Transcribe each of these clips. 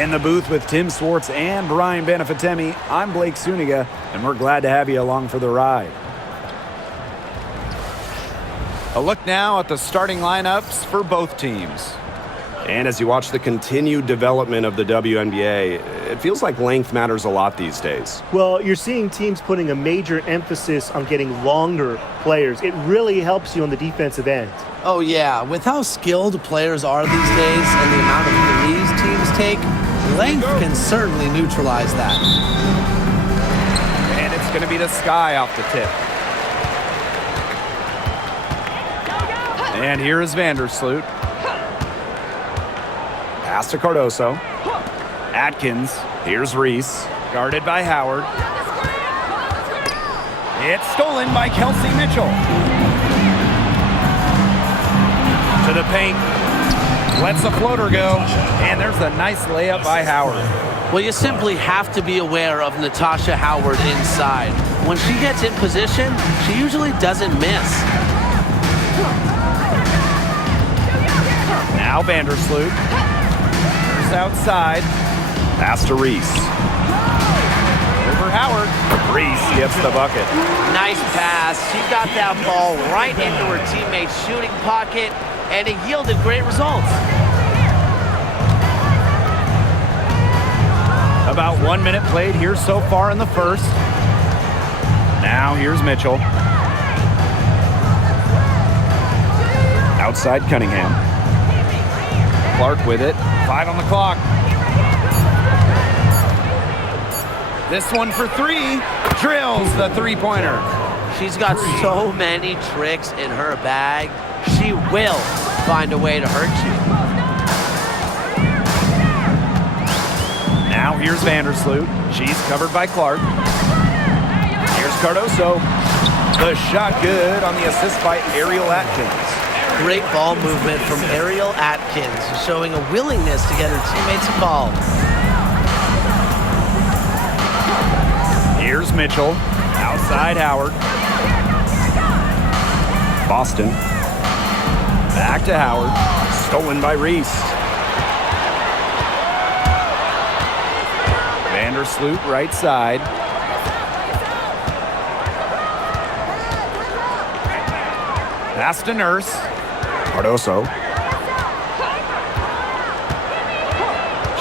In the booth with Tim Swartz and Brian Benefitemi, I'm Blake Suniga, and we're glad to have you along for the ride. A look now at the starting lineups for both teams. And as you watch the continued development of the WNBA, it feels like length matters a lot these days. Well, you're seeing teams putting a major emphasis on getting longer players. It really helps you on the defensive end. Oh, yeah. With how skilled players are these days and the amount of threes teams take, length can certainly neutralize that. And it's going to be the Sky off the tip. And here is Vandersloot. Pass to Cardoso. Atkins. Here's Reese. Guarded by Howard. It's stolen by Kelsey Mitchell. To the paint. Lets the floater go. And there's a nice layup by Howard. Well, you simply have to be aware of Natasha Howard inside. When she gets in position, she usually doesn't miss. Now Vandersloot. Outside. Pass to Reese. Over Howard. Reese gets the bucket. Nice pass. She got that ball right into her teammate's shooting pocket, and it yielded great results. About 1 minute played here so far in the first. Now here's Mitchell. Outside Cunningham. Clark with it. 5 on the clock. This one for 3. Drills the three-pointer. She's got so many tricks in her bag. She will find a way to hurt you. Now here's Vandersloot. She's covered by Clark. Here's Cardoso. The shot good on the assist by Ariel Atkins. Great ball movement from Ariel Atkins, showing a willingness to get her teammates involved. Here's Mitchell. Outside Howard. Boston. Back to Howard. Stolen by Reese. Vandersloot right side. Pass to Nurse. Cardoso.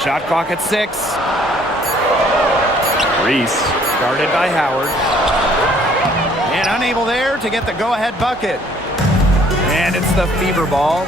Shot clock at 6. Reese, guarded by Howard. And unable there to get the go-ahead bucket. And it's the fever ball.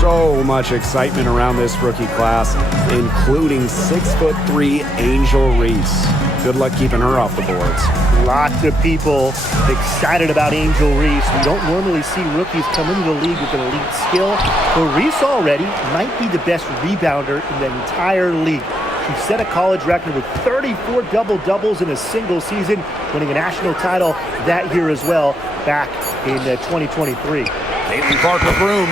So much excitement around this rookie class, including 6'3" Angel Reese. Good luck keeping her off the boards. Lots of people excited about Angel Reese. We don't normally see rookies come into the league with an elite skill, but Reese already might be the best rebounder in the entire league. She set a college record with 34 double-doubles in a single season, winning a national title that year as well, back in 2023. Caitlinclark with room.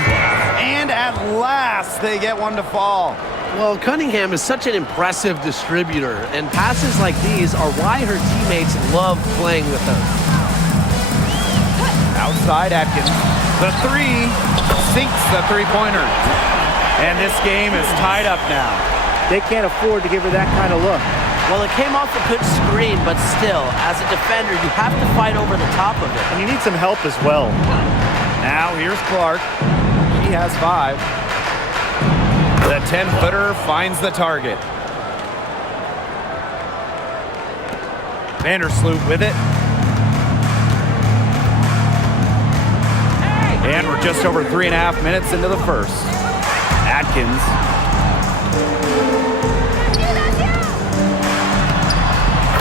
And at last, they get one to fall. Well, Cunningham is such an impressive distributor, and passes like these are why her teammates love playing with her. Outside Atkins. The 3 sinks the three-pointer. And this game is tied up now. They can't afford to give her that kind of look. Well, it came off a good screen, but still, as a defender, you have to fight over the top of it. And you need some help as well. Now here's Clark. She has 5. The 10-footer finds the target. Vandersloot with it. And we're just over 3.5 minutes into the first. Atkins.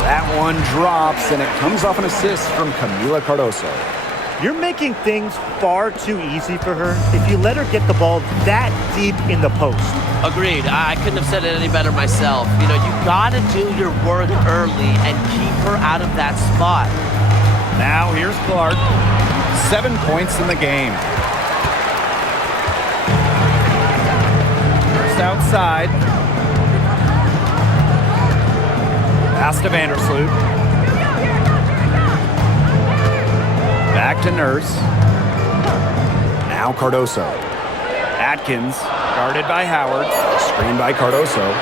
That one drops, and it comes off an assist from Camila Cardoso. You're making things far too easy for her if you let her get the ball that deep in the post. Agreed. I couldn't have said it any better myself. You know, you got to do your work early and keep her out of that spot. Now here's Clark. 7 points in the game. First outside. Pass to Vandersloot. Back to Nurse. Now Cardoso. Atkins, guarded by Howard. Screened by Cardoso.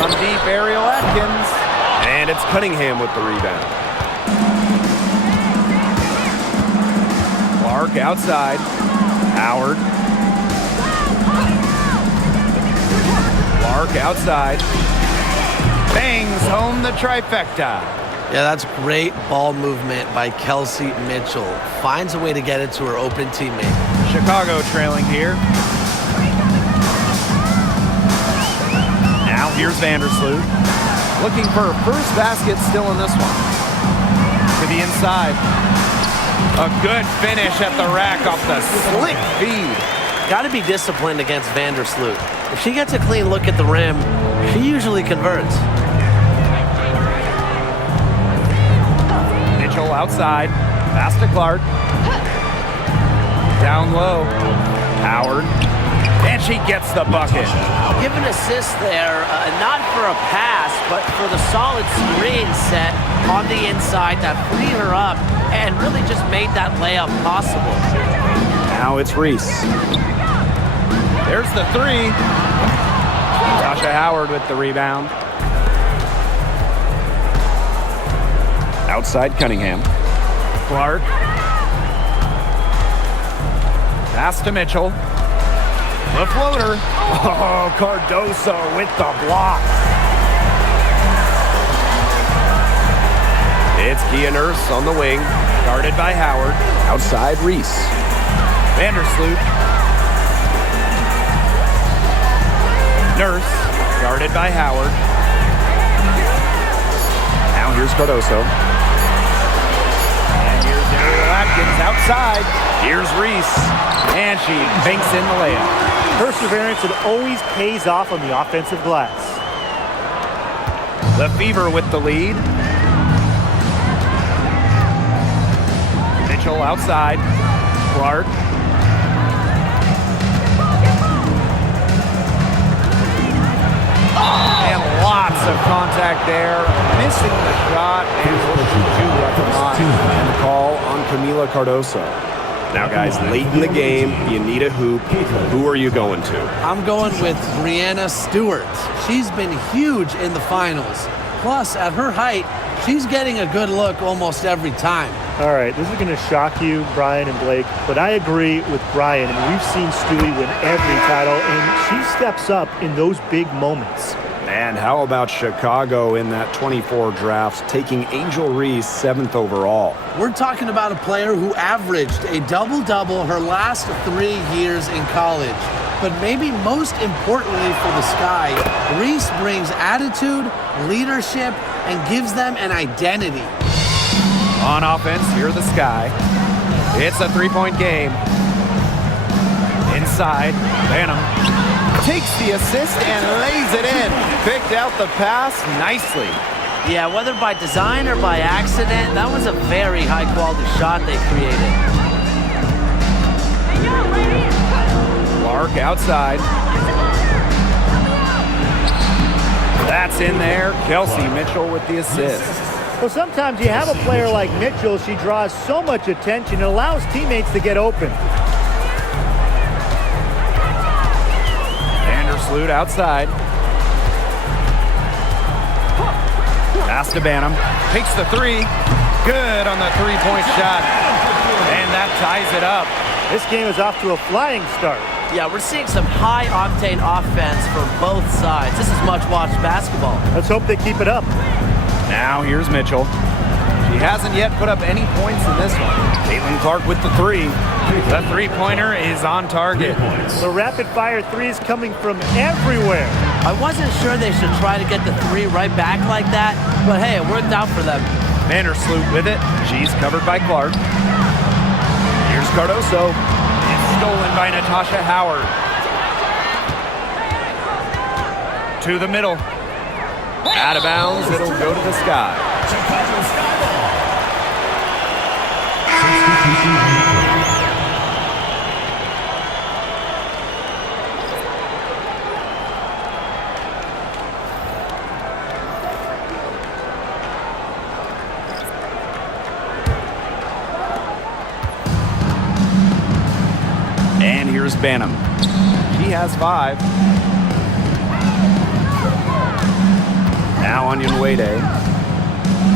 From deep, Ariel Atkins. And it's Cunningham with the rebound. Clark outside. Howard. Clark outside. Bangs home the trifecta. Yeah, that's great ball movement by Kelsey Mitchell. Finds a way to get it to her open teammate. Chicago trailing here. Now here's Vandersloot. Looking for her first basket still in this one. To the inside. A good finish at the rack off the slick feed. Got to be disciplined against Vandersloot. If she gets a clean look at the rim, she usually converts. Mitchell outside. Pass to Clark. Down low. Howard. And she gets the bucket. Give an assist there, not for a pass, but for the solid screen set on the inside that freed her up and really just made that layup possible. Now it's Reese. There's the three. Tasha Howard with the rebound. Outside Cunningham. Clark. Pass to Mitchell. The floater. Oh, Cardoso with the block. It's Kia Nurse on the wing. Guarded by Howard. Outside Reese. Vandersloot. Nurse. Guarded by Howard. Now here's Cardoso. And here's Ariel Atkins outside. Here's Reese. And she banks in the layup. Perseverance, it always pays off on the offensive glass. The Fever with the lead. Mitchell outside. Clark. And lots of contact there. Missing the shot. And And the call on Camila Cardoso. Now, guys, late in the game, you need a hoop. Who are you going to? I'm going with Brianna Stewart. She's been huge in the finals. Plus, at her height, she's getting a good look almost every time. All right, this is going to shock you, Brian and Blake, but I agree with Brian. I mean, we've seen Stewie win every title, and she steps up in those big moments. And how about Chicago in that 24 draft, taking Angel Reese 7th overall? We're talking about a player who averaged a double-double her last 3 years in college. But maybe most importantly for the Sky, Reese brings attitude, leadership, and gives them an identity. on offense, here the Sky. It's a three-point game. Inside, Banham takes the assist and lays it in. Picked out the pass nicely. Yeah, whether by design or by accident, that was a very high-quality shot they created. Clark outside. That's in there. Kelsey Mitchell with the assist. Well, sometimes you have a player like Mitchell. She draws so much attention. It allows teammates to get open. Vandersloot outside. Pass to Banham. Takes the three. Good on the three-point shot. And that ties it up. This game is off to a flying start. Yeah, we're seeing some high-octane offense from both sides. This is much-watched basketball. Let's hope they keep it up. Now here's Mitchell. She hasn't yet put up any points in this one. Caitlin Clark with the three. The three-pointer is on target. The rapid-fire three is coming from everywhere. I wasn't sure they should try to get the three right back like that, but hey, it worked out for them. Vandersloot with it. She's covered by Clark. Here's Cardoso. It's stolen by Natasha Howard. To the middle. Out of bounds, it'll go to the Sky. And here's Banham. He has 5. Now Onyenwere.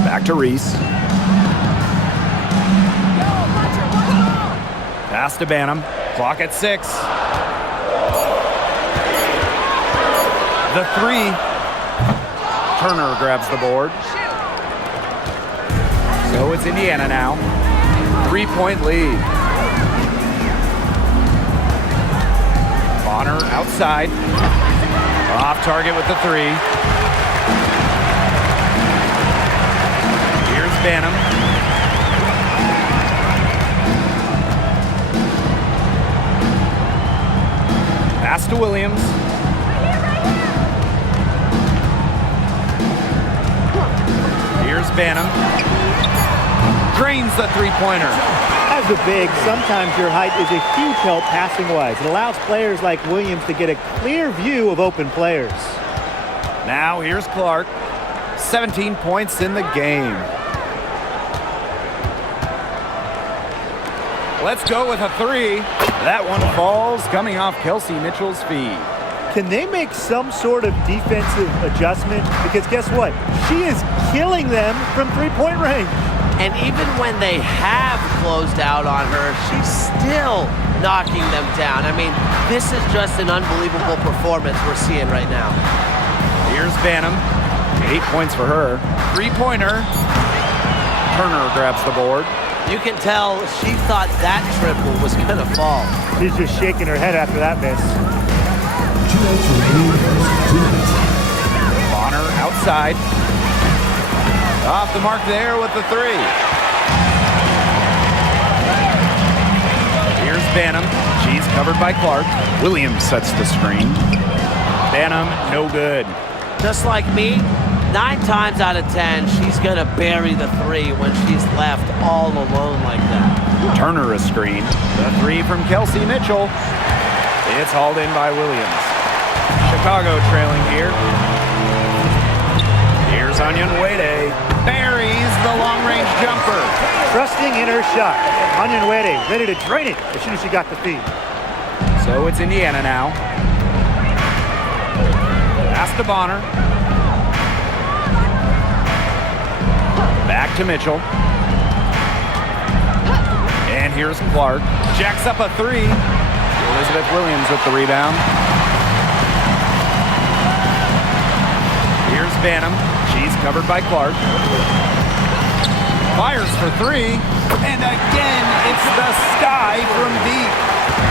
Back to Reese. Pass to Banham. Clock at 6. The 3. Turner grabs the board. So it's Indiana now. 3-point lead. Bonner outside. Off target with the 3. Here's Banham. Pass to Williams. Here's Banham. Drains the three-pointer. As a big, sometimes your height is a huge help passing-wise. It allows players like Williams to get a clear view of open players. Now here's Clark. 17 points in the game. Let's go with a 3. That one falls, coming off Kelsey Mitchell's feet. Can they make some sort of defensive adjustment? Because guess what? She is killing them from three-point range. And even when they have closed out on her, she's still knocking them down. I mean, this is just an unbelievable performance we're seeing right now. Here's Banham. 8 points for her. Three-pointer. Turner grabs the board. You can tell she thought that triple was going to fall. She's just shaking her head after that miss. 2 minutes remaining. 2 minutes. Bonner outside. Off the mark there with the 3. Here's Banham. She's covered by Clark. Williams sets the screen. Banham, no good. Just like me, 9 times out of 10, she's going to bury the 3 when she's left all alone like that. Turner a screen. The 3 from Kelsey Mitchell. It's hauled in by Williams. Chicago trailing here. Here's Onyenwere. Buries the long-range jumper. Trusting in her shot. Onyenwere ready to drain it as soon as she got the feed. So it's Indiana now. Pass to Bonner. Back to Mitchell. And here's Clark. Jacks up a 3. Elizabeth Williams with the rebound. Here's Banham. She's covered by Clark. Fires for 3. And again, it's the sky from deep.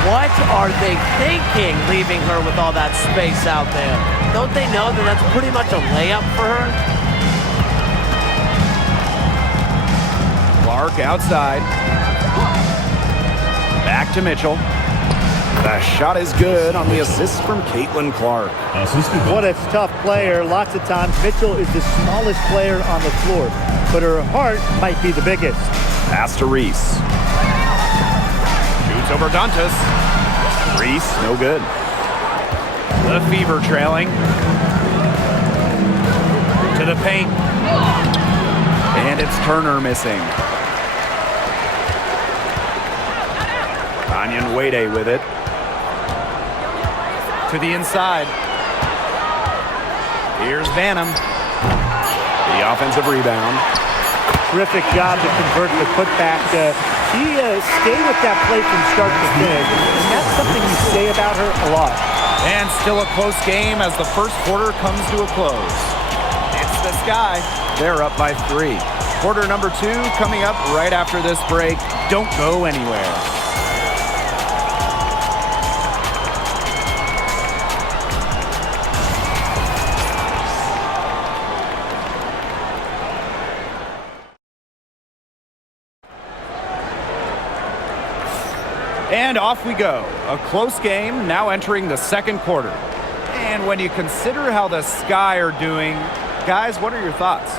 What are they thinking, leaving her with all that space out there? Don't they know that that's pretty much a layup for her? Clark outside. Back to Mitchell. The shot is good on the assist from Caitlin Clark. What a tough player. Lots of times Mitchell is the smallest player on the floor, but her heart might be the biggest. Pass to Reese. Shoots over Dantas. Reese, no good. The Fever trailing. To the paint. And it's Turner missing. Onyenwere with it. To the inside. Here's Banham. The offensive rebound. Terrific job to convert the putback. She stayed with that play from start to finish, and that's something you say about her a lot. And still a close game as the first quarter comes to a close. It's the Sky. They're up by 3. Quarter number 2 coming up right after this break. Don't go anywhere. And off we go. A close game now entering the second quarter. And when you consider how the Sky are doing, guys, what are your thoughts?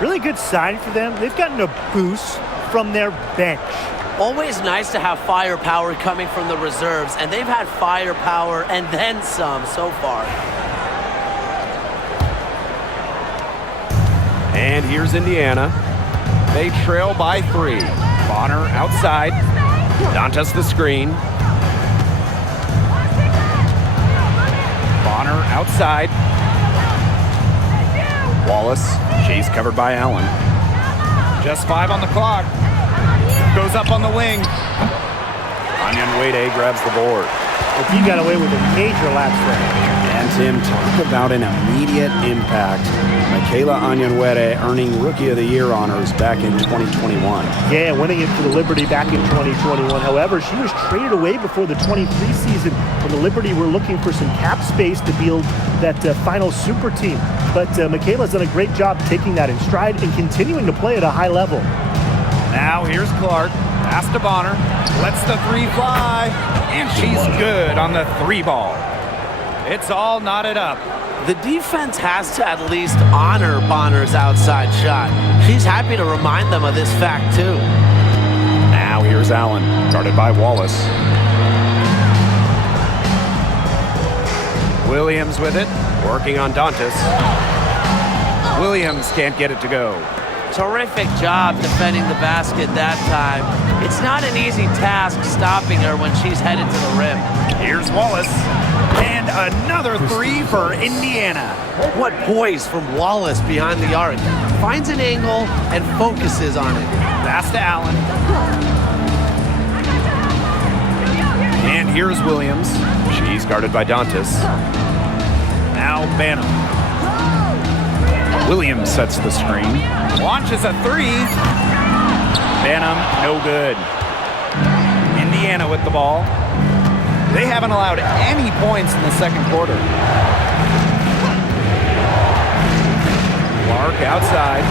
Really good sign for them. They've gotten a boost from their bench. Always nice to have firepower coming from the reserves, and they've had firepower and then some so far. And here's Indiana. They trail by 3. Bonner outside. Dantas the screen. Bonner outside. Wallace, she's covered by Allen. Just 5 on the clock. Goes up on the wing. Onyenwere grabs the board. But he got away with a major lapse there. And Tim, talk about an immediate impact. Michaela Onyenwere earning Rookie of the Year honors back in 2021. Yeah, winning it for the Liberty back in 2021. However, she was traded away before the 23 season when the Liberty were looking for some cap space to build that final super team. But Michaela's done a great job taking that in stride and continuing to play at a high level. Now here's Clark. Pass to Bonner. Lets the 3 fly. And she's good on the 3 ball. It's all knotted up. The defense has to at least honor Bonner's outside shot. She's happy to remind them of this fact, too. Now here's Allen, guarded by Wallace. Williams with it. Working on Dantas. Williams can't get it to go. Terrific job defending the basket that time. It's not an easy task stopping her when she's headed to the rim. Here's Wallace. And another 3 for Indiana. What poise from Wallace behind the arc. Finds an angle and focuses on it. Pass to Allen. And here's Williams. She's guarded by Dantas. Now Banham. Williams sets the screen. Launches a 3. Banham, no good. Indiana with the ball. They haven't allowed any points in the second quarter. Clark outside.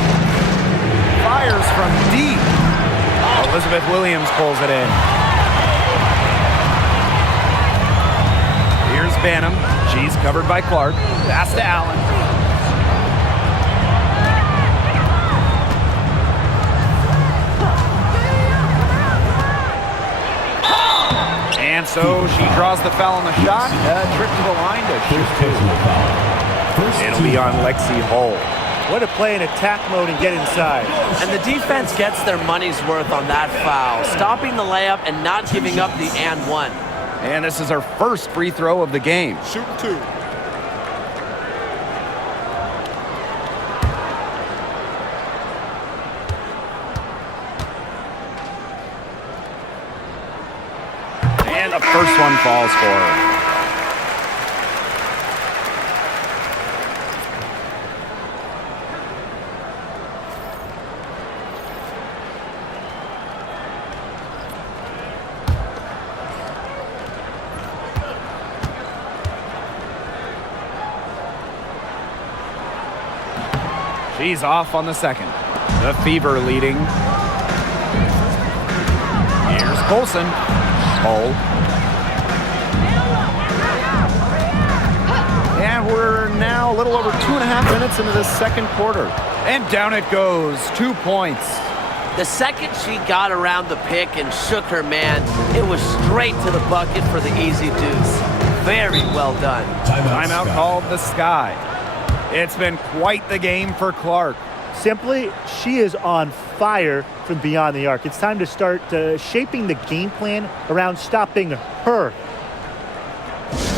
Fires from deep. Elizabeth Williams pulls it in. Here's Banham. She's covered by Clark. Pass to Allen. And so she draws the foul on the shot. Trip to the line to shoot 2. It'll be on Lexi Hull. Way to play in attack mode and get inside. And the defense gets their money's worth on that foul, stopping the layup and not giving up the and one. And this is her first free throw of the game. Shoot 2. And the first one falls for her. She's off on the second. The Fever leading. Here's Colson. Hull. And we're now a little over 2.5 minutes into the second quarter. And down it goes. 2 points. The second she got around the pick and shook her man, it was straight to the bucket for the easy deuce. Very well done. Timeout called the Sky. It's been quite the game for Clark. Simply, she is on fire from beyond the arc. It's time to start shaping the game plan around stopping her.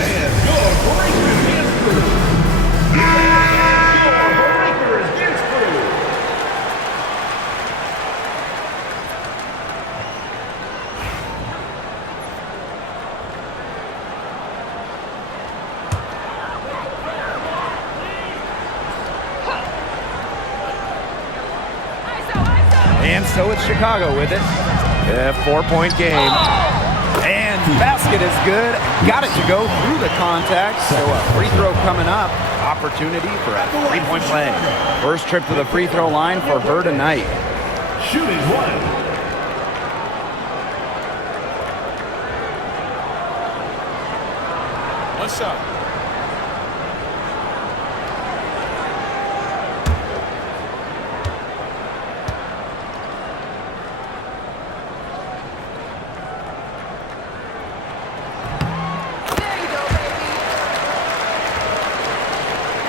And your breaker is through. Your breaker is through. And so it's Chicago with it. A 4-point game. And basket is good. Got it to go through the contact. So a free throw coming up. Opportunity for a 3-point play. First trip to the free throw line for her tonight. Shooting 1. What's up?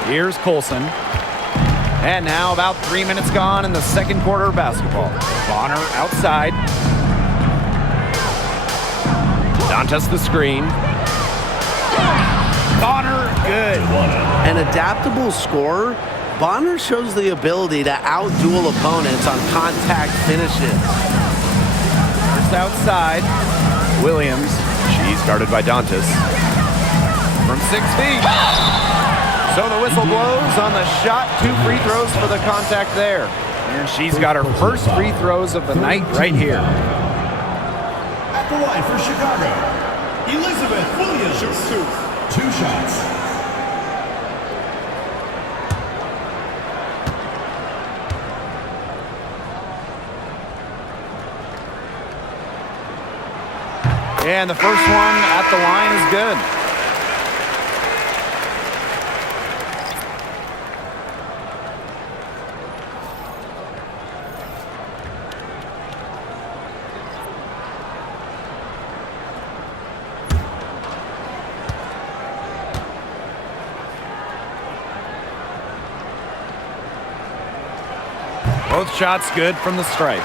Here's Colson. And now about 3 minutes gone in the second quarter of basketball. Bonner outside. Dantas the screen. Bonner, good. An adaptable scorer Bonner shows the ability to outduel opponents on contact finishes. First outside. Williams. She's guarded by Dantas. From 6 feet. So the whistle blows on the shot. 2 free throws for the contact there. And she's got her first free throws of the night right here. At the line for Chicago, Elizabeth Williams. Shoots 2 shots. And the first one at the line is good. Both shots good from the stripe.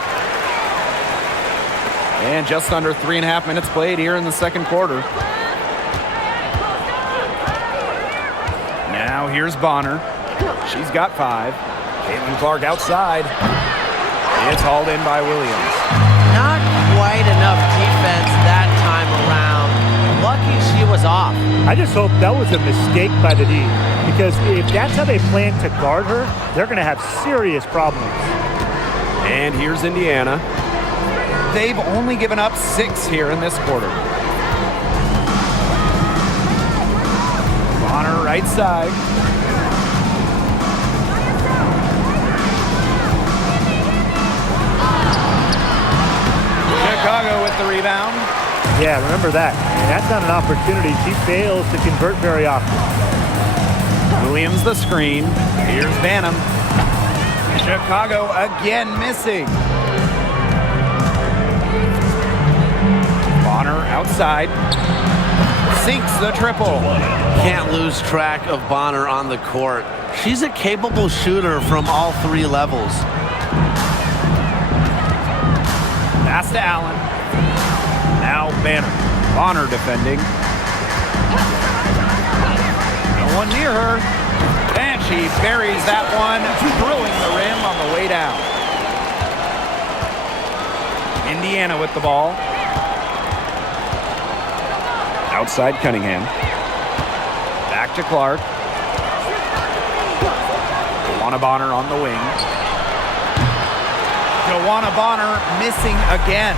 And just under 3.5 minutes played here in the second quarter. Now here's Bonner. She's got 5. Caitlin-Clark outside. It's hauled in by Williams. Not quite enough defense that time around. Lucky she was off. I just hope that was a mistake by the D, because if that's how they plan to guard her, they're going to have serious problems. And here's Indiana. They've only given up 6 here in this quarter. Bonner right side. Chicago with the rebound. Yeah, remember that. That's not an opportunity she fails to convert very often. Williams the screen. Here's Banham. Chicago again missing. Bonner outside. Sinks the triple. Can't lose track of Bonner on the court. She's a capable shooter from all 3 levels. Pass to Allen. Now Banner. Bonner defending. No one near her. And she buries that one, drilling the rim on the way down. Indiana with the ball. Outside Cunningham. Back to Clark. Joanna Bonner on the wing. Joanna Bonner missing again.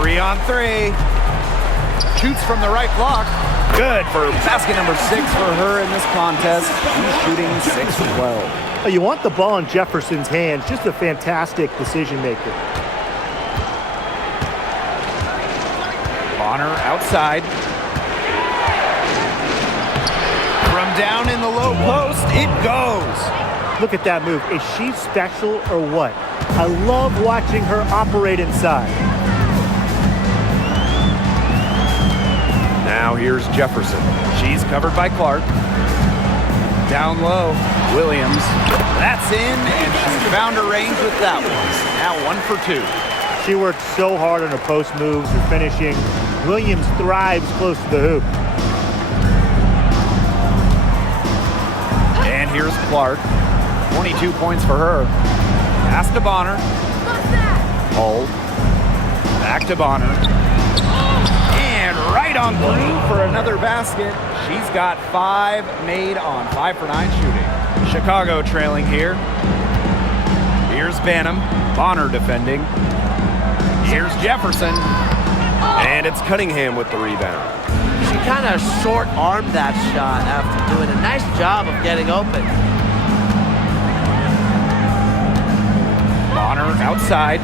3 on 3. Shoots from the right block. Good for basket number 6 for her in this contest. She's shooting 6 for 12. You want the ball in Jefferson's hands. Just a fantastic decision maker. Bonner outside. From down in the low post, it goes. Look at that move. Is she special or what? I love watching her operate inside. Now here's Jefferson. She's covered by Clark. Down low, Williams. That's in, and she found her range with that one. Now 1 for 2. She worked so hard on her post moves, her finishing. Williams thrives close to the hoop. And here's Clark. 22 points for her. Pass to Bonner. Hold. Back to Bonner. And right on through for another basket. She's got 5 made on 5 for 9 shooting. Chicago trailing here. Here's Banham. Bonner defending. Here's Jefferson. And it's Cunningham with the rebound. She kind of short-armed that shot after doing a nice job of getting open. Bonner outside.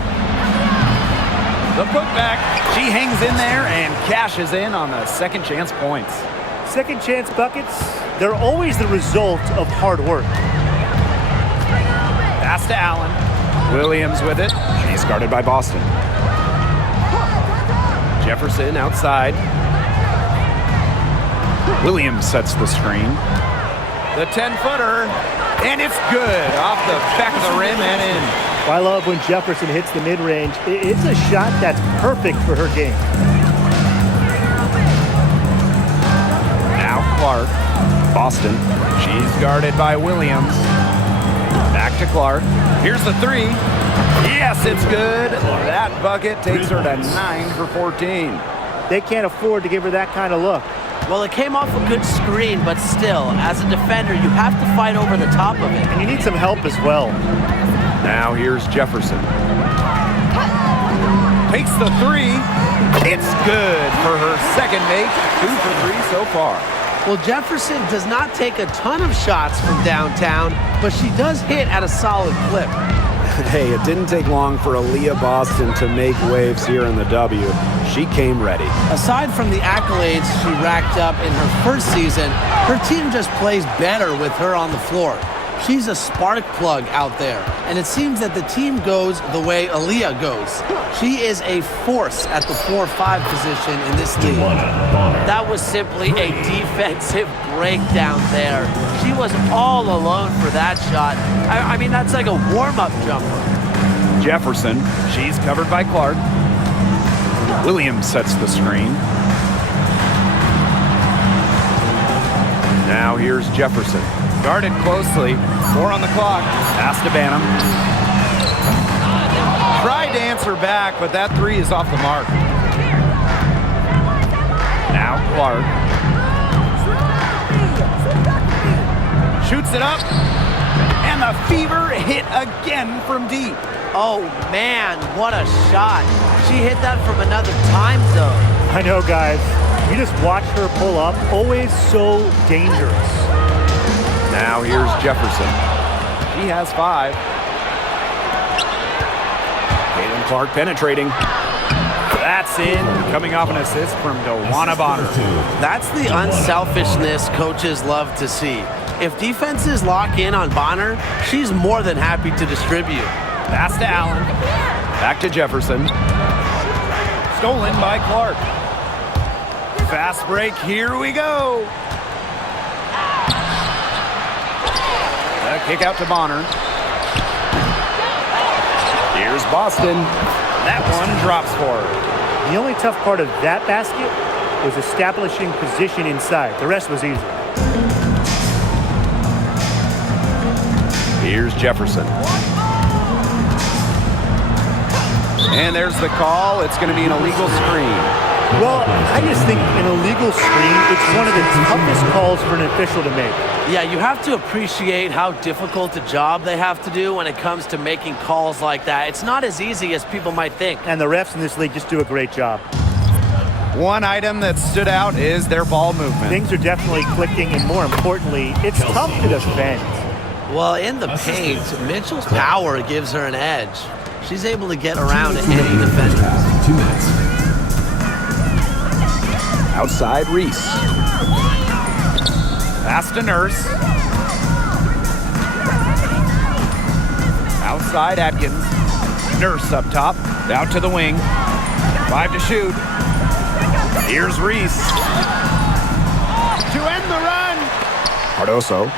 The putback. She hangs in there and cashes in on the second chance points. Second chance buckets, they're always the result of hard work. Pass to Allen. Williams with it. She's guarded by Boston. Jefferson outside. Williams sets the screen. The 10-footer. And it's good. Off the back of the rim and in. I love when Jefferson hits the mid-range. It's a shot that's perfect for her game. Now Clark. Boston. She's guarded by Williams. Back to Clark. Here's the three. Yes, it's good. That bucket takes her to 9 for 14. They can't afford to give her that kind of look. Well, it came off a good screen, but still, as a defender, you have to fight over the top of it. And you need some help as well. Now here's Jefferson. Takes the three. It's good for her second make. 2 for 3 so far. Well, Jefferson does not take a ton of shots from downtown, but she does hit at a solid clip. Hey, it didn't take long for Aaliyah Boston to make waves here in the W. She came ready. Aside from the accolades she racked up in her first season, her team just plays better with her on the floor. She's a spark plug out there, and it seems that the team goes the way Aaliyah goes. She is a force at the 4-5 position in this league. That was simply a defensive breakdown there. She was all alone for that shot. I mean, that's like a warm-up jumper. Jefferson, she's covered by Clark. Williams sets the screen. Now here's Jefferson. Guarded closely. 4 on the clock. Pass to Banham. Tried to answer back, but that three is off the mark. Now Clark. Shoots it up. And the fever hit again from deep. Oh, man, what a shot. She hit that from another time zone. I know, guys. You just watched her pull up. Always so dangerous. Now here's Jefferson. She has 5. Clark penetrating. That's in. Coming off an assist from DeWanna Bonner. That's the unselfishness coaches love to see. If defenses lock in on Bonner, she's more than happy to distribute. Pass to Allen. Back to Jefferson. Stolen by Clark. Fast break. Here we go. The kick out to Bonner. Here's Boston. That one drops for her. The only tough part of that basket was establishing position inside. The rest was easy. Here's Jefferson. And there's the call. It's going to be an illegal screen. Well, I just think an illegal screen, it's one of the toughest calls for an official to make. Yeah, you have to appreciate how difficult a job they have to do when it comes to making calls like that. It's not as easy as people might think. And the refs in this league just do a great job. One item that stood out is their ball movement. Things are definitely clicking, and more importantly, it's tough to defend. Well, in the paint, Mitchell's power gives her an edge. She's able to get around any defender. 2 minutes. Outside Reese. Pass to Nurse. Outside Atkins. Nurse up top. Out to the wing. 5 to shoot. Here's Reese. To end the run. Cardoso.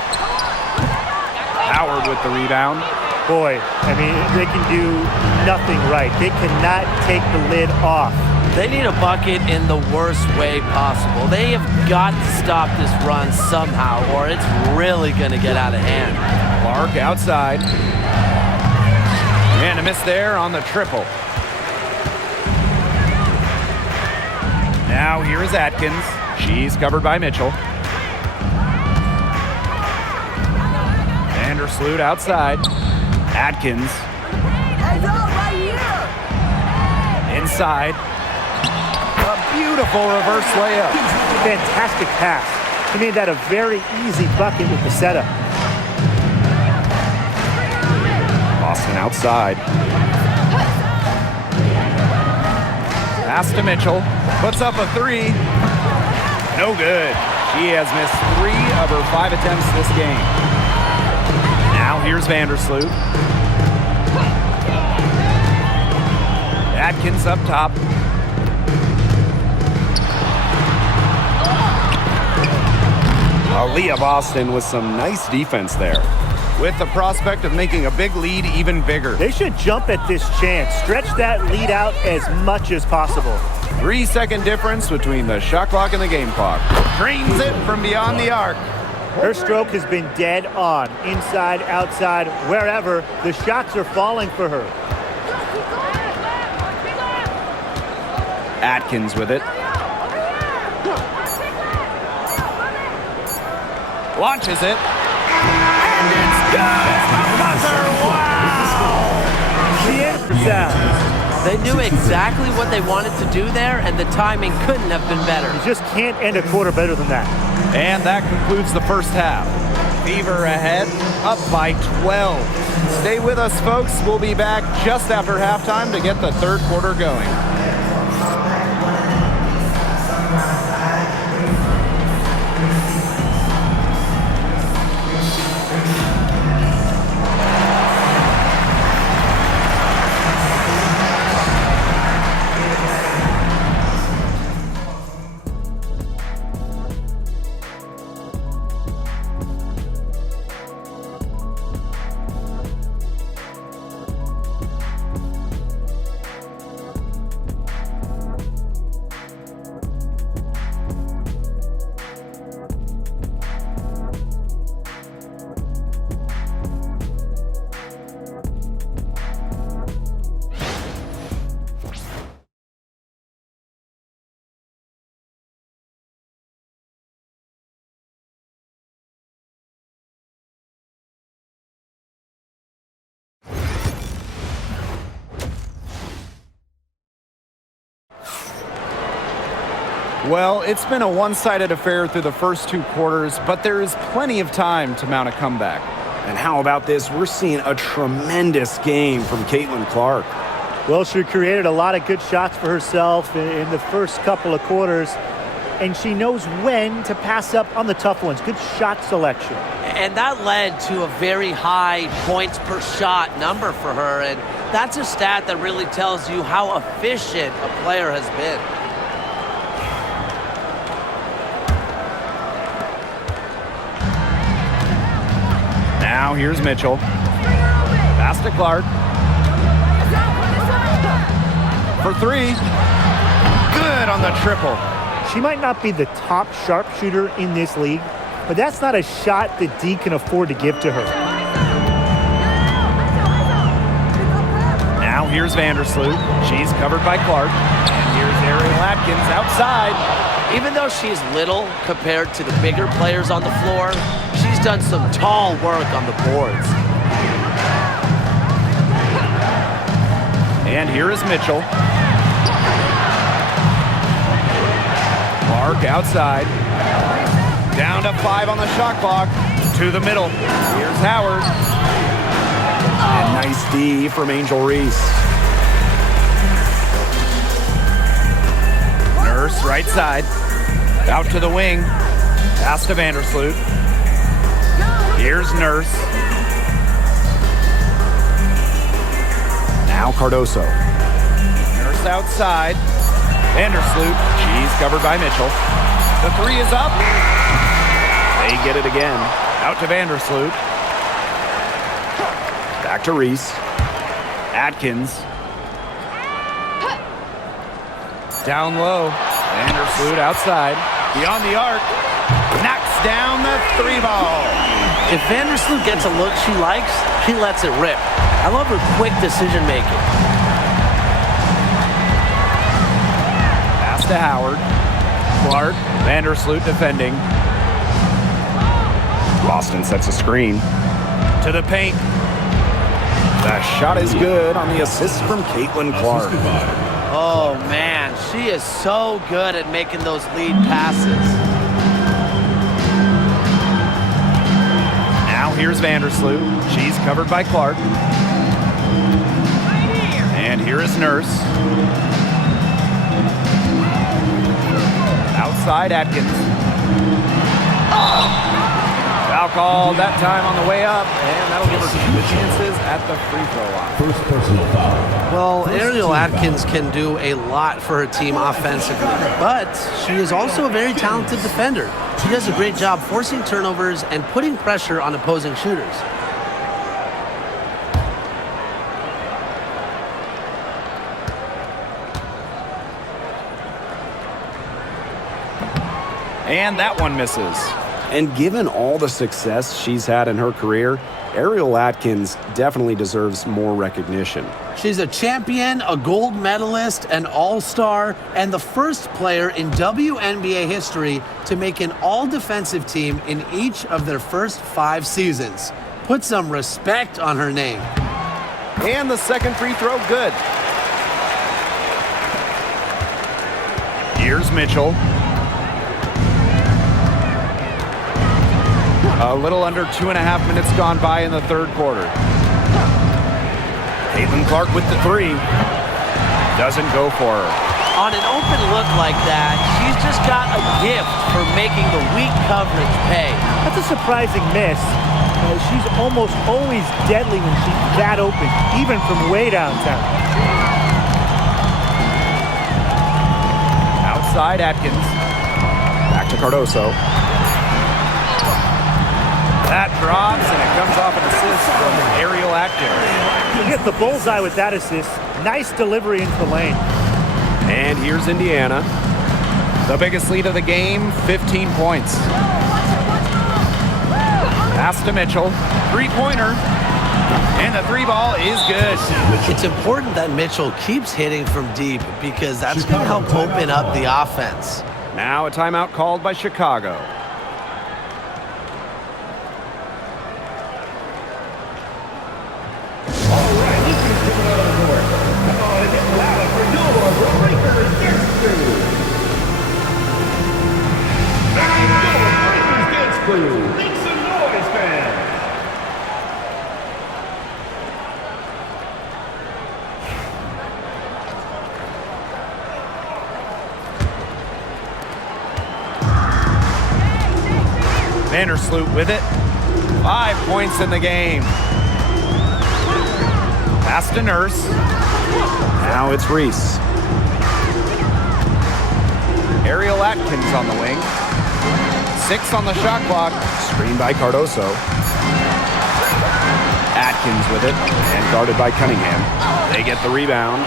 Howard with the rebound. Boy, I mean, they can do nothing right. They cannot take the lid off. They need a bucket in the worst way possible. They have got to stop this run somehow, or it's really going to get out of hand. Clark outside. And a miss there on the triple. Now here is Atkins. She's covered by Mitchell. Vandersloot outside. Atkins. Inside. A beautiful reverse layup. Fantastic pass. He made that a very easy bucket with the setup. Boston outside. Pass to Mitchell. Puts up a 3. No good. She has missed 3 of her 5 attempts this game. Now here's Vandersloot. Atkins up top. Aaliyah Boston with some nice defense there. With the prospect of making a big lead even bigger. They should jump at this chance. Stretch that lead out as much as possible. 3-second difference between the shot clock and the game clock. Drains it from beyond the arc. Her stroke has been dead on. Inside, outside, wherever, the shots are falling for her. Atkins with it. Launches it. And it's good! The buzzer! Wow! She intercepts. They knew exactly what they wanted to do there, and the timing couldn't have been better. You just can't end a quarter better than that. And that concludes the first half. Fever ahead, up by 12. Stay with us, folks. We'll be back just after halftime to get the third quarter going. Well, it's been a one-sided affair through the first two quarters, but there is plenty of time to mount a comeback. And how about this? We're seeing a tremendous game from Clark. Well, she created a lot of good shots for herself in the first couple of quarters, and she knows when to pass up on the tough ones. Good shot selection. And that led to a very high points per shot number for her, and that's a stat that really tells you how efficient a player has been. Now here's Mitchell. Pass to Clark. For three. Good on the triple. She might not be the top sharpshooter in this league, but that's not a shot that D can afford to give to her. Now here's Vandersloot. She's covered by Clark. And here's Ariel Atkins outside. Even though she's little compared to the bigger players on the floor, she's done some tall work on the boards. And here is Mitchell. Clark outside. Down to 5 on the shot clock. To the middle. Here's Howard. And nice D from Angel Reese. Nurse right side. Out to the wing. Pass to Vandersloot. Here's Nurse. Now Cardoso. Nurse outside. Vandersloot. She's covered by Mitchell. The three is up. They get it again. Out to Vandersloot. Back to Reese. Atkins. Down low. Vandersloot outside. Beyond the arc. Knocks down the three ball. If Vandersloot gets a look she likes, she lets it rip. I love her quick decision making. Pass to Howard. Clark. Vandersloot defending. Boston sets a screen. To the paint. The shot is good on the assist from Clark. Oh man, she is so good at making those lead passes. Now here's Vandersloot. She's covered by Clark. And here is Nurse. Outside Atkins. Foul call that time on the way up, and that'll give her 2 chances at the free throw line. First personal foul. Well, Ariel Atkins can do a lot for her team offensively, but she is also a very talented defender. She does a great job forcing turnovers and putting pressure on opposing shooters. And that one misses. And given all the success she's had in her career, Ariel Atkins definitely deserves more recognition. She's a champion, a gold medalist, an all-star, and the first player in WNBA history to make an all-defensive team in each of their first 5 seasons. Put some respect on her name. And the second free throw, good. Here's Mitchell. A little under 2.5 minutes gone by in the third quarter. CaitlinClark with the 3. Doesn't go for her. On an open look like that, she's just got a gift for making the weak coverage pay. That's a surprising miss. She's almost always deadly when she's that open, even from way downtown. Outside Atkins. Back to Cardoso. That drops, and it comes off an assist from Ariel Atkins. You get the bullseye with that assist. Nice delivery into the lane. And here's Indiana. The biggest lead of the game, 15 points. Pass to Mitchell. Three-pointer. And the 3-ball is good. It's important that Mitchell keeps hitting from deep because that's going to help open up the offense. Now a timeout called by Chicago. Make some noise, fans! Vandersloot with it. 5 points in the game. Pass to Nurse. Now it's Reese. Ariel Atkins on the wing. 6 on the shot clock. Screened by Cardoso. Atkins with it, and guarded by Cunningham. They get the rebound.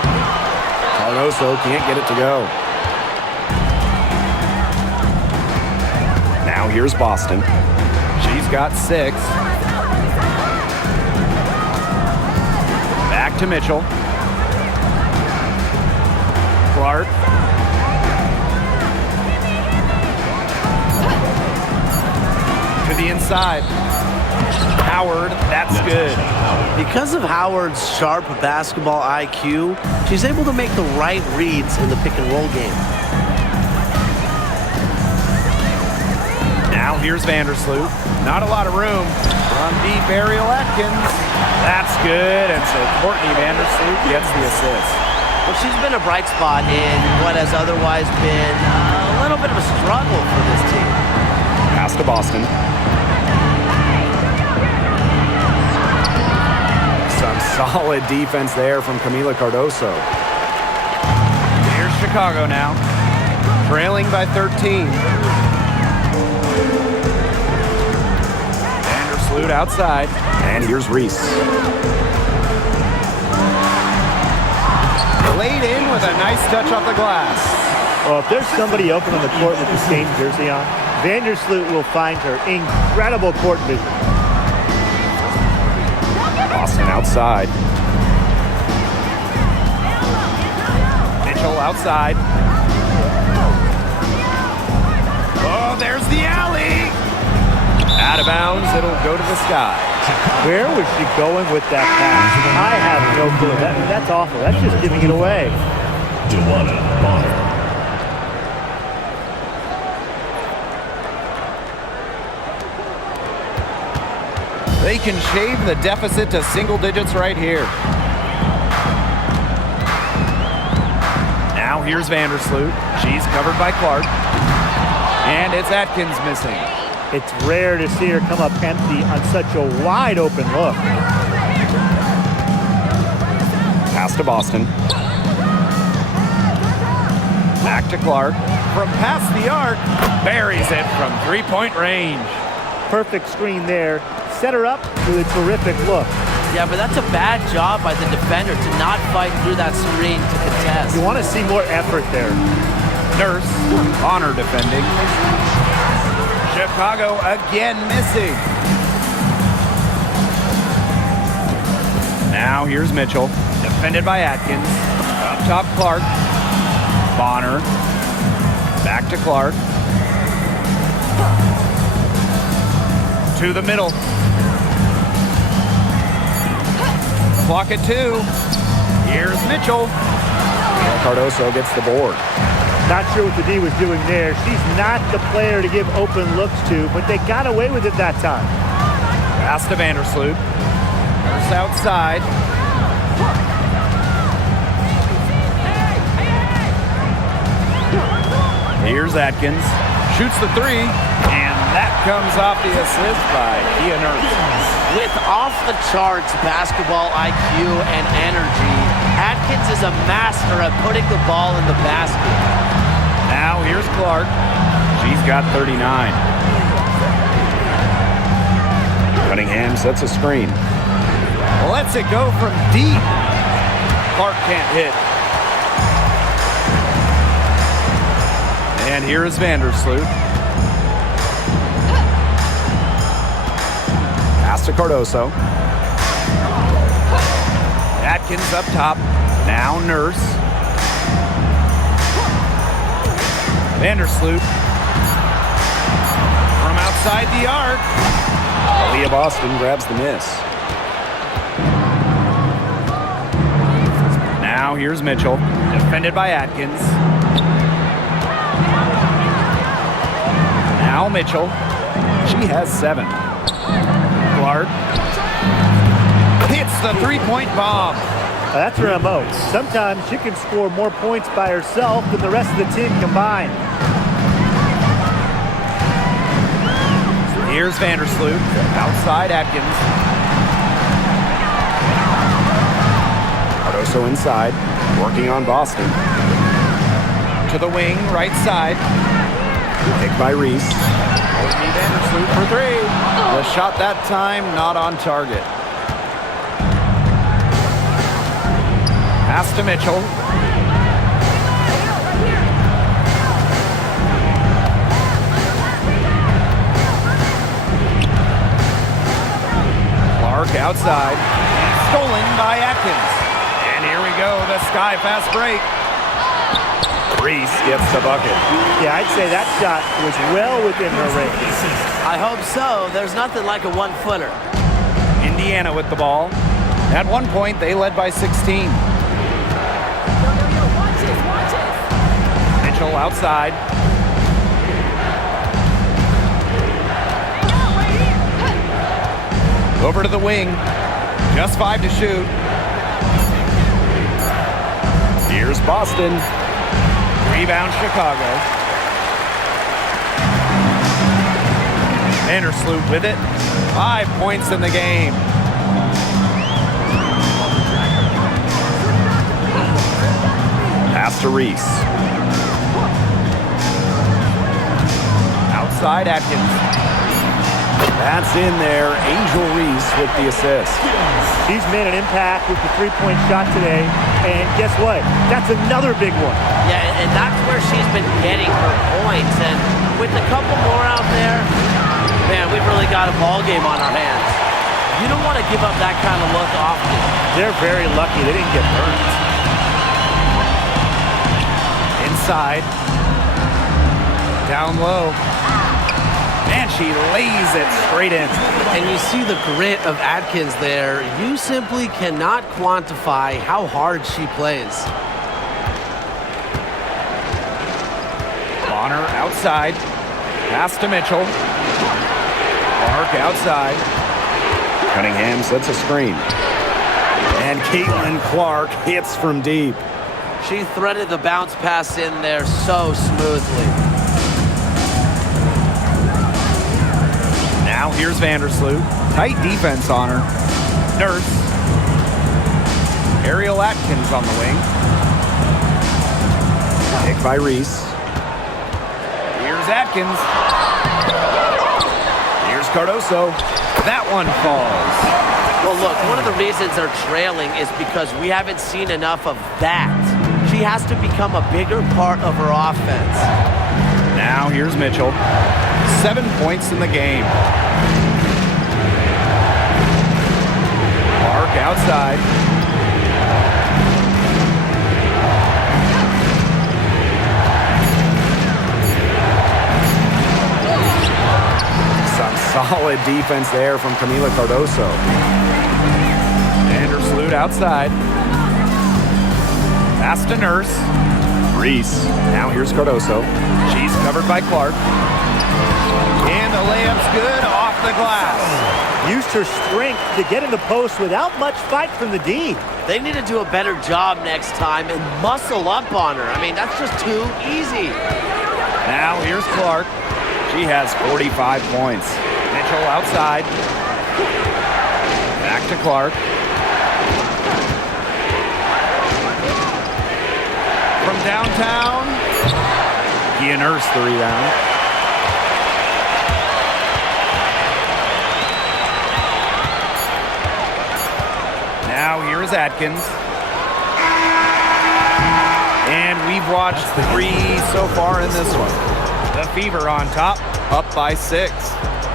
Cardoso can't get it to go. Now here's Boston. She's got 6. Back to Mitchell. Clark. To the inside. Howard, that's good. Because of Howard's sharp basketball IQ, she's able to make the right reads in the pick and roll game. Now here's Vandersloot. Not a lot of room. From deep, Ariel Atkins. That's good, and so Courtney Vandersloot gets the assist. Well, she's been a bright spot in what has otherwise been a little bit of a struggle for this team. Pass to Boston. Some solid defense there from Camila Cardoso. Here's Chicago now. Trailing by 13. Vandersloot outside. And here's Reese. Laid in with a nice touch off the glass. Well, if there's somebody open on the court with the same jersey on, Vandersloot will find her. Incredible court vision. Boston outside. Mitchell outside. Oh, there's the alley. Out of bounds, it'll go to the sky. Where was she going with that pass? I have no clue. That's awful. That's just giving it away. Joanna Bonner. They can shave the deficit to single digits right here. Now here's Vandersloot. She's covered by Clark. And it's Atkins missing. It's rare to see her come up empty on such a wide open look. Pass to Boston. Back to Clark. From past the arc, buries it from three-point range. Perfect screen there. Set her up with a terrific look. Yeah, but that's a bad job by the defender to not fight through that screen to contest. You want to see more effort there. Nurse on her defending. Chicago again missing. Now here's Mitchell, defended by Atkins. Up top, Clark. Bonner. Back to Clark. To the middle. Clock at 2. Here's Mitchell. Cardoso gets the board. Not sure what the D was doing there. She's not the player to give open looks to, but they got away with it that time. Pass to Vandersloot. First outside. Here's Atkins. Shoots the 3, and that comes off the assist by Kia Nurse. With off-the-charts basketball IQ and energy, Atkins is a master at putting the ball in the basket. Now here's Clark. She's got 39. Cunningham sets a screen. Lets it go from deep. Clark can't hit. And here is Vandersloot. Pass to Cardoso. Atkins up top. Now Nurse. Vandersloot. From outside the arc. Leah Boston grabs the miss. Now here's Mitchell. Defended by Atkins. Now Mitchell. She has 7. Clark hits the three-point bomb. That's her MO. Sometimes she can score more points by herself than the rest of the team combined. Here's Vandersloot. Outside Atkins. Cardoso inside, working on Boston. To the wing, right side. Picked by Reese. Vandersloot for 3. The shot that time not on target. Pass to Mitchell. Clark outside. Stolen by Atkins. And here we go, the sky fast break. Reese gets the bucket. Yeah, I'd say that shot was well within her range. I hope so. There's nothing like a one-footer. Indiana with the ball. At one point, they led by 16. Mitchell outside. Over to the wing. Just 5 to shoot. Here's Boston. Rebound Chicago. Vandersloot with it. 5 points in the game. Pass to Reese. Outside Atkins. That's in there. Angel Reese with the assist. She's made an impact with the three-point shot today. And guess what? That's another big one. Yeah, and that's where she's been getting her points. And with a couple more out there, man, we've really got a ball game on our hands. You don't want to give up that kind of look often. They're very lucky they didn't get hurt. Inside. Down low. And she lays it straight in. And you see the grit of Atkins there. You simply cannot quantify how hard she plays. Bonner outside. Pass to Mitchell. Clark outside. Cunningham sets a screen. And Caitlin Clark hits from deep. She threaded the bounce pass in there so smoothly. Now here's Vandersloot. Tight defense on her. Nurse. Ariel Atkins on the wing. Picked by Reese. Here's Atkins. Here's Cardoso. That one falls. Well, look, one of the reasons they're trailing is because we haven't seen enough of that. She has to become a bigger part of her offense. Now here's Mitchell. 7 points in the game. Clark outside. Some solid defense there from Camila Cardoso. Vandersloot outside. Pass to Nurse. Reese. Now here's Cardoso. She's covered by Clark. And the layup's good off the glass. Used her strength to get in the post without much fight from the D. They need to do a better job next time and muscle up on her. I mean, that's just too easy. Now here's Clark. She has 45 points. Mitchell outside. Back to Clark. From downtown. Kia Nurse the rebound. Now here is Atkins. And we've watched 3 so far in this one. The Fever on top, up by 6.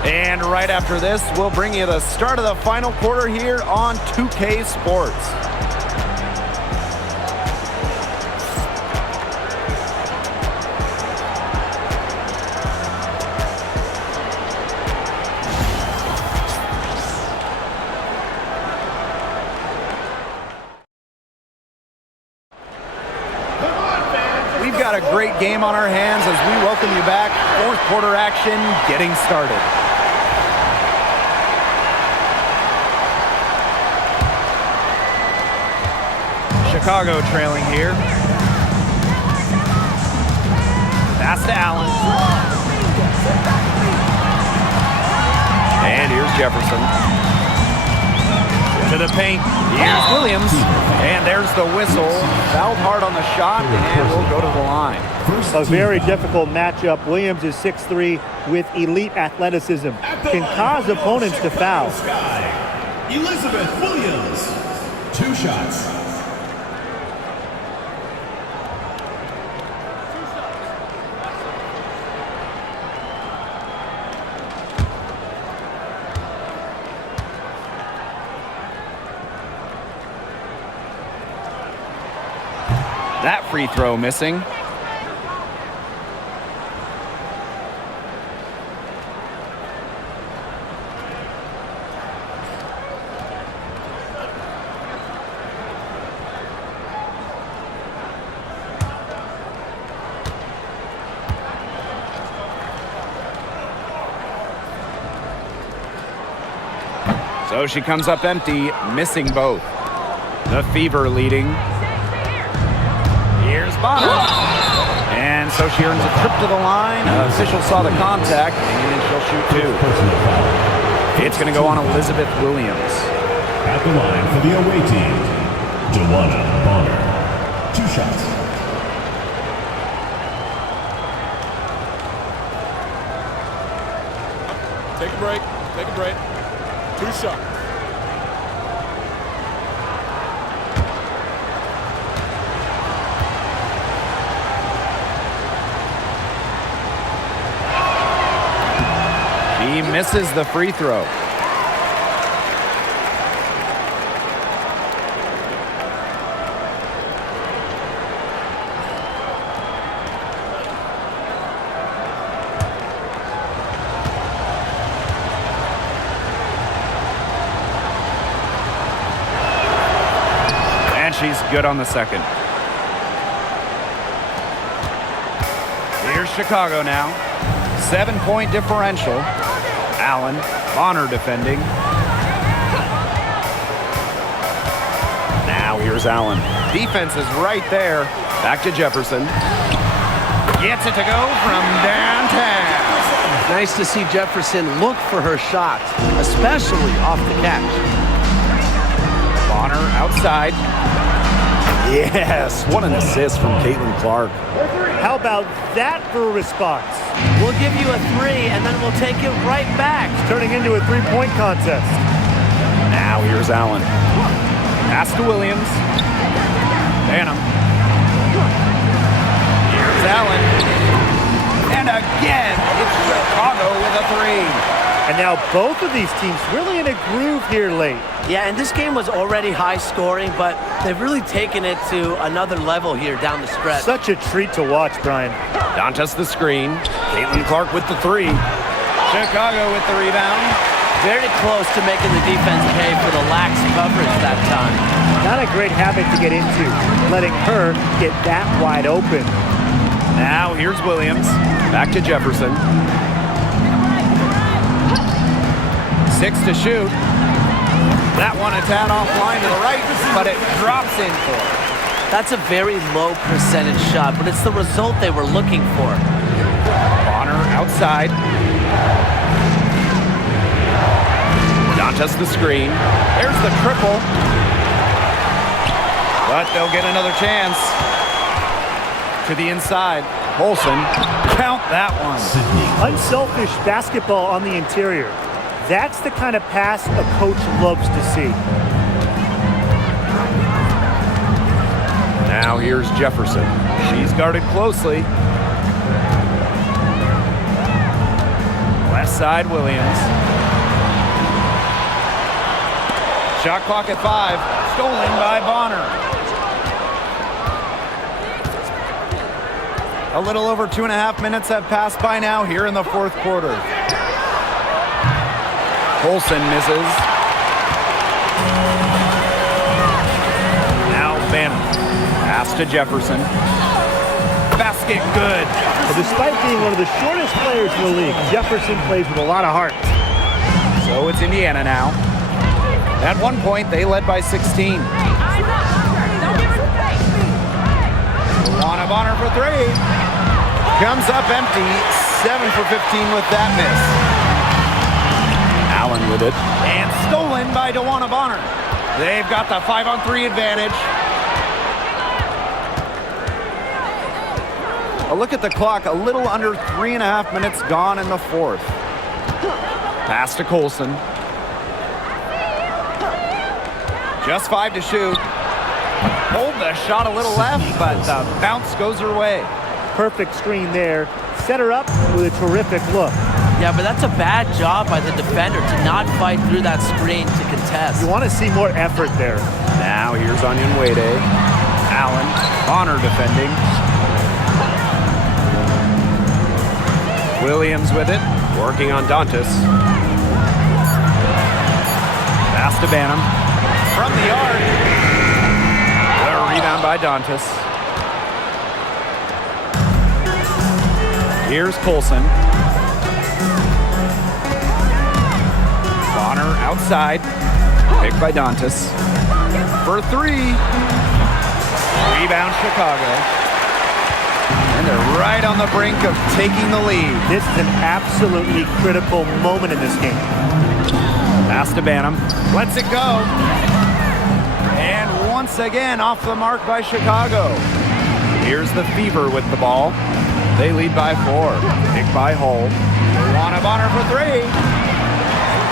And right after this, we'll bring you the start of the final quarter here on 2K Sports. We've got a great game on our hands as we welcome you back. Fourth quarter action getting started. Chicago trailing here. Pass to Allen. And here's Jefferson. To the paint. Here's Williams. And there's the whistle. Fouled hard on the shot, and we'll go to the line. A very difficult matchup. Williams is 6'3" with elite athleticism. Can cause opponents to foul. Elizabeth Williams. 2 shots. That free throw missing. So she comes up empty, missing both. The Fever leading. Here's Bonner. And so she earns a trip to the line. Official saw the contact, and she'll shoot 2. It's going to go on Elizabeth Williams. At the line for the away team, Joanna Bonner. 2 shots. Take a break. Take a break. 2 shots. He misses the free throw. And she's good on the second. Here's Chicago now. 7-point differential. Allen, Bonner defending. Now here's Allen. Defense is right there. Back to Jefferson. Gets it to go from downtown. Nice to see Jefferson look for her shot, especially off the catch. Bonner outside. Yes, what an assist from Caitlinclark. How about that for a response? We'll give you a 3, and then we'll take it right back. Turning into a 3-point contest. Now here's Allen. Pass to Williams. Banham. Here's Allen. And again, it's Chicago three. And now both of these teams really in a groove here late. Yeah, and this game was already high scoring, but they've really taken it to another level here down the stretch. Such a treat to watch, Brian. Dantas the screen. Caitlin Clark with the three. Chicago with the rebound. Very close to making the defense pay for the lax coverage that time. Not a great habit to get into, letting her get that wide open. Now here's Williams. Back to Jefferson. 6 to shoot. That one a tad offline to the right, but it drops in for her. That's a very low percentage shot, but it's the result they were looking for. Bonner outside. Dantas the screen. There's the triple. But they'll get another chance. To the inside. Olsen. Count that one. Unselfish basketball on the interior. That's the kind of pass a coach loves to see. Now here's Jefferson. She's guarded closely. Left side, Williams. Shot clock at 5. Stolen by Bonner. A little over 2.5 minutes have passed by now here in the fourth quarter. Olsen misses. Now Bannon. Pass to Jefferson. Basket good. But despite being one of the shortest players in the league, Jefferson plays with a lot of heart. So it's Indiana now. At one point, they led by 16. Luana Bonner for 3. Comes up empty. 7 for 15 with that miss. Allen with it. And stolen by DeWanna Bonner. They've got the 5-on-3 advantage. A look at the clock. A little under 3.5 minutes gone in the fourth. Pass to Colson. Just 5 to shoot. Hold the shot a little left, but the bounce goes her way. Perfect screen there. Set her up with a terrific look. Yeah, but that's a bad job by the defender to not fight through that screen to contest. You want to see more effort there. Now here's Onion Wade. Allen, Bonner defending. Williams with it. Working on Dantas. Pass to Banham. From the yard. The rebound by Dantas. Here's Colson. Bonner outside. Picked by Dantas. For 3. Rebound Chicago. And they're right on the brink of taking the lead. This is an absolutely critical moment in this game. Pass to Banham. Lets it go. And once again off the mark by Chicago. Here's the Fever with the ball. They lead by 4. Picked by Hull. Luana Bonner for 3.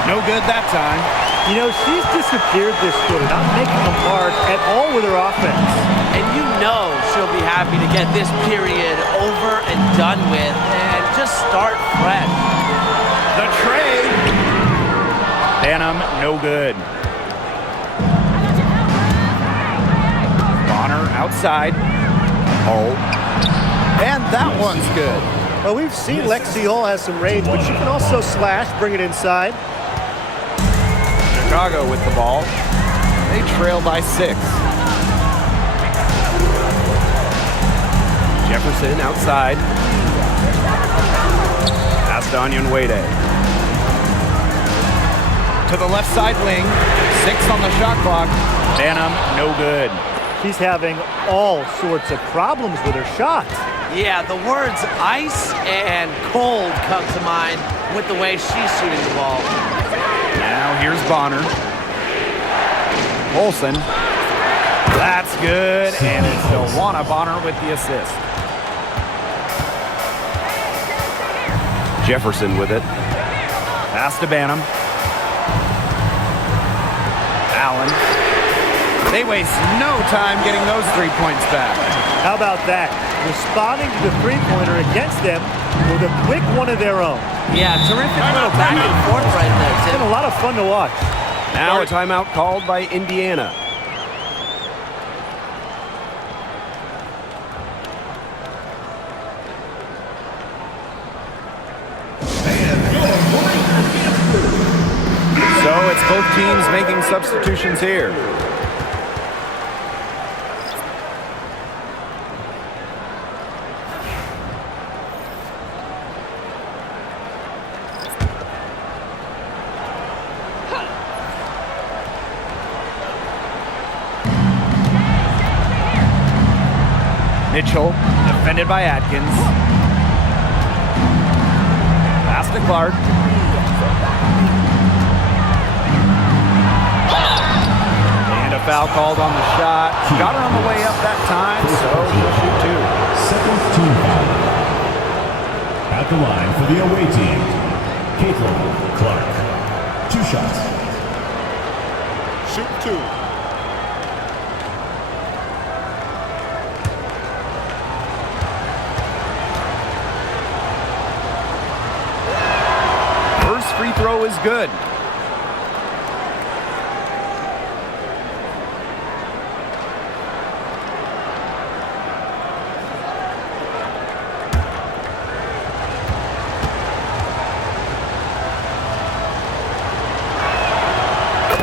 No good that time. You know, she's disappeared this quarter, not making a mark at all with her offense. And you know she'll be happy to get this period over and done with and just start fresh. The trade. Banham, no good. Bonner outside. Hull. And that one's good. Well, we've seen Lexi Hull has some range, but she can also slash, bring it inside. Chicago with the ball. They trail by 6. Jefferson outside. Pass to Onion Wade. To the left side wing. 6 on the shot clock. Banham, no good. She's having all sorts of problems with her shot. Yeah, the words ice and cold come to mind with the way she's shooting the ball. Now here's Bonner. Olsen. That's good. And it's DeWanna Bonner with the assist. Jefferson with it. Pass to Banham. Allen. They waste no time getting those 3 points back. How about that? responding to the three-pointer against them with a quick one of their own. Yeah, terrific little back and forth right there, It's Tim. been a lot of fun to watch. Now a timeout called by Indiana. So it's both teams making substitutions here. Mitchell, defended by Atkins. Pass to Clark. And a foul called on the shot. Got her on the way up that time, so she'll shoot two. Second team foul. At the line for the away team, Clark. 2 shots. Shoot 2. First free throw is good.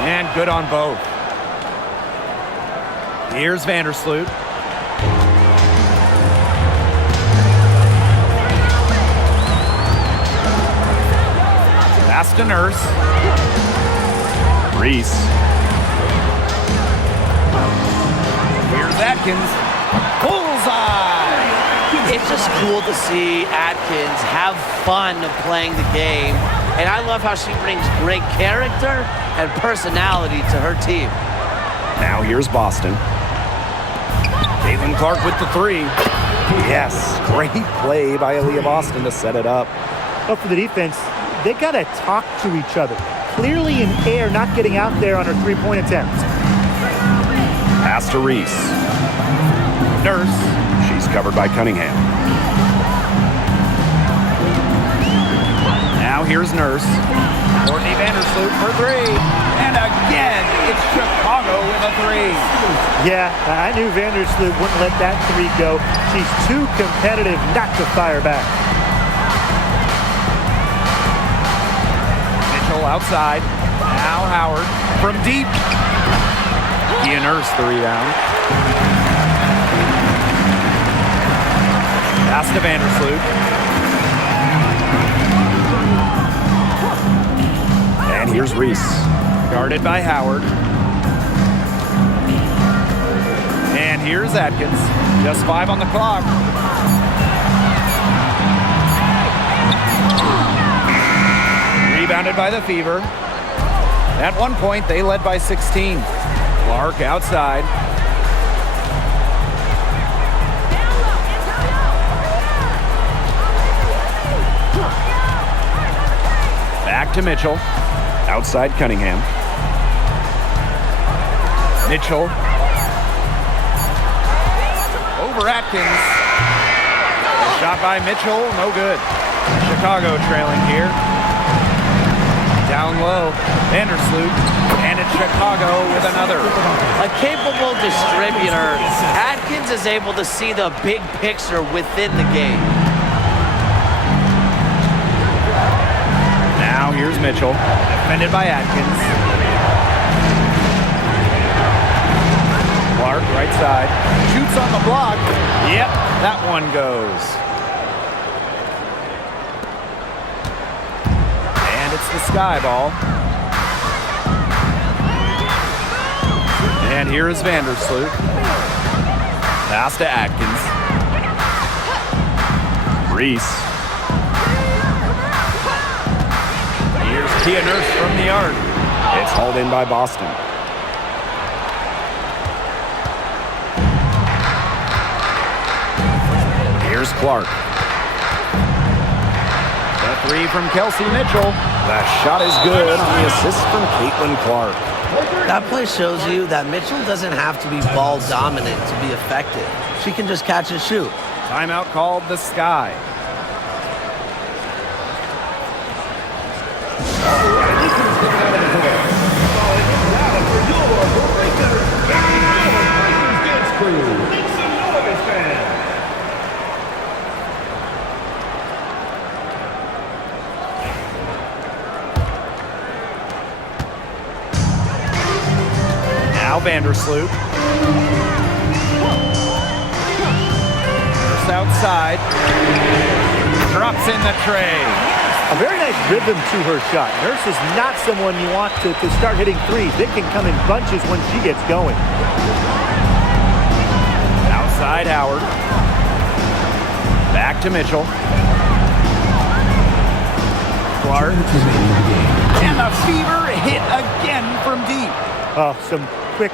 And good on both. Here's Vandersloot. Pass to Nurse. Reese. Here's Atkins. Bullseye! It's just cool to see Atkins have fun playing the game. And I love how she brings great character and personality to her team. Now here's Boston. Caitlin Clark with the three. Yes, great play by Aaliyah Boston to set it up. But for the defense, they got to talk to each other. Clearly in air, not getting out there on her three-point attempt. Pass to Reese. Nurse. She's covered by Cunningham. Now here's Nurse. Courtney Vandersloot for three. And again, it's Chicago with a three. Yeah, I knew Vandersloot wouldn't let that three go. She's too competitive not to fire back. Mitchell outside. Now Howard from deep. Kia Nurse the rebound. Pass to Vandersloot. And here's Reese. Guarded by Howard. And here's Atkins. Just 5 on the clock. Rebounded by the Fever. At one point, they led by 16. Clark outside. Back to Mitchell. Outside Cunningham. Mitchell. Over Atkins. Shot by Mitchell, no good. Chicago trailing here. Down low, Vandersloot, and it's Chicago with another. A capable distributor, Atkins is able to see the big picture within the game. Now here's Mitchell, defended by Atkins. Clark, right side, shoots on the block. Yep, that one goes. And it's the sky ball. And here is Vandersloot. Pass to Atkins. Reese. Here's Kia Nurse from the arc. It's hauled in by Boston. Here's Clark. The three from Kelsey Mitchell. The shot is good on the assist from Caitlin Clark. That play shows you that Mitchell doesn't have to be ball dominant to be effective. She can just catch and shoot. Timeout called the Sky. Now Vandersloot. First outside. Drops in the tray. A very nice rhythm to her shot. Nurse is not someone you want to start hitting threes. They can come in bunches when she gets going. Outside Howard. Back to Mitchell. Clark. And the fever hit again from deep. Oh, some quick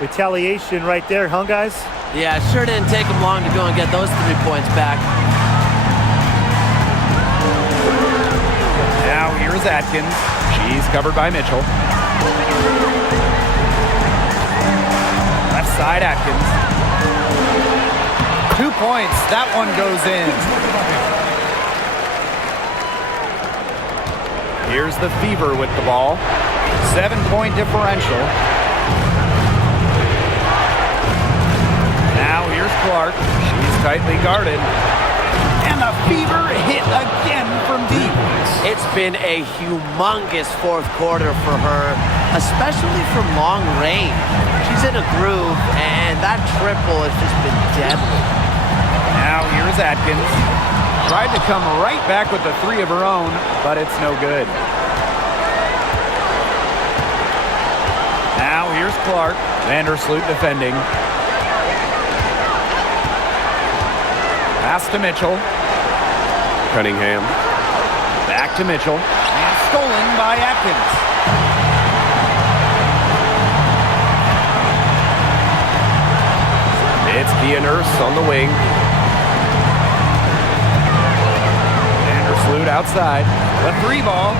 retaliation right there, huh, guys? Yeah, sure didn't take them long to go and get those 3 points back. Now here's Atkins. She's covered by Mitchell. Left side Atkins. 2 points. That one goes in. Here's the Fever with the ball. 7-point differential. Now here's Clark. She's tightly guarded. And the Fever hit again from deep. It's been a humongous fourth quarter for her, especially from long range. She's in a groove, and that triple has just been deadly. Now here's Atkins. Tried to come right back with the 3 of her own, but it's no good. Now here's Clark. Vandersloot defending. Pass to Mitchell. Cunningham. Back to Mitchell. And stolen by Atkins. It's Kia Nurse on the wing. Vandersloot outside. The 3 ball.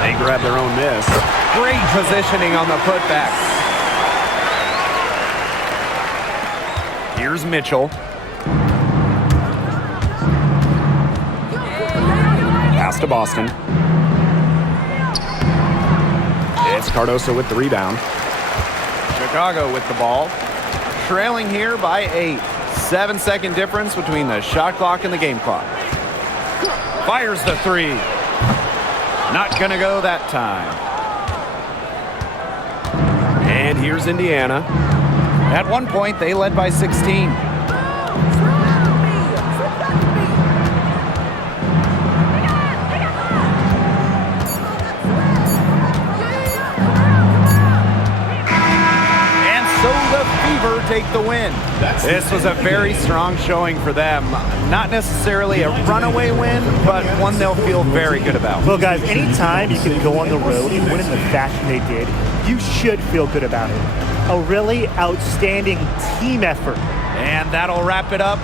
They grab their own miss. Great positioning on the putback. Here's Mitchell. Pass to Boston. It's Cardoso with the rebound. Chicago with the ball. Trailing here by 8. 7-second difference between the shot clock and the game clock. Fires the 3. Not gonna go that time. And here's Indiana. At one point, they led by 16. And so the Fever take the win. This was a very strong showing for them. Not necessarily a runaway win, but one they'll feel very good about. Well, guys, anytime you can go on the road and win in the fashion they did, you should feel good about it. A really outstanding team effort. And that'll wrap it up